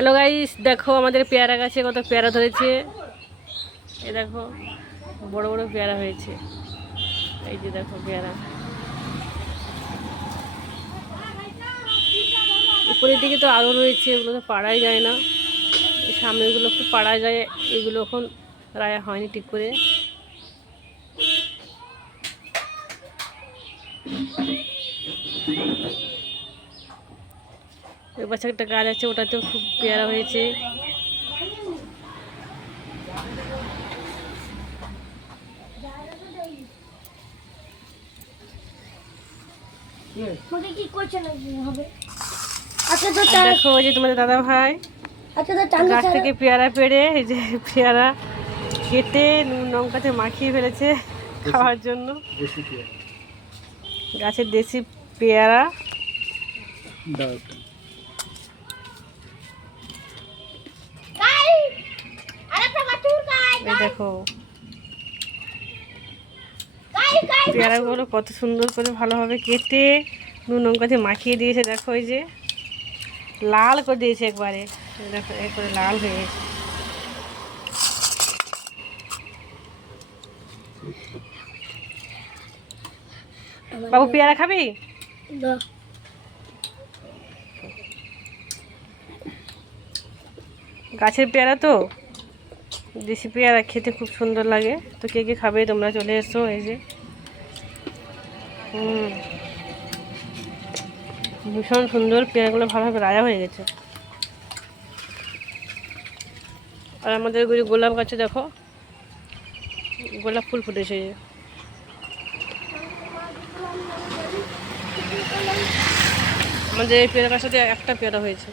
Hello guys, দেখো আমাদের পেয়ারা গাছে কত পেয়ারা ধরেছে। এই দেখো বড় বড় পেয়ারা হয়েছে। এই যে দেখো পেয়ারা, উপরের দিকে তো আরও রয়েছে, এগুলো তো পাড়াই যায় না। এই সামনেগুলো একটু পাড়া যায়, এগুলো এখন রায়া হয়নি ঠিক করে। ওই পাশে একটা গাছ আছে, ওটাতেও খুব পেয়ারা হয়েছে। দেখো ওই যে তোমাদের দাদা ভাই গাছ থেকে পেয়ারা পেড়ে, এই যে পেয়ারা কেটে নুন লঙ্কাতে মাখিয়ে ফেলেছে খাওয়ার জন্য। গাছের দেশি পেয়ারা। এই দেখো পেয়ারাগুলো কত সুন্দর করে ভালোভাবে কেটে নুন লঙ্কাতে মাখিয়ে দিয়েছে। দেখো এই যে লাল করে দিয়েছে একবারে, দেখো একবারে লাল হয়ে গেছে। বাবু পেয়ারা খাবি? গাছের পেয়ারা তো, দেশি পেয়ারা খেতে খুব সুন্দর লাগে। তো কে কে খাবে তোমরা চলে এসো। এই যে ভীষণ সুন্দর পেয়ারাগুলো, ভালোভাবে রাজা হয়ে গেছে। আর আমাদের গোলাপ গাছে দেখো গোলাপ ফুল ফুটেছে। আমাদের এই পেয়ারা গাছটাতে একটা পেয়ারা হয়েছে।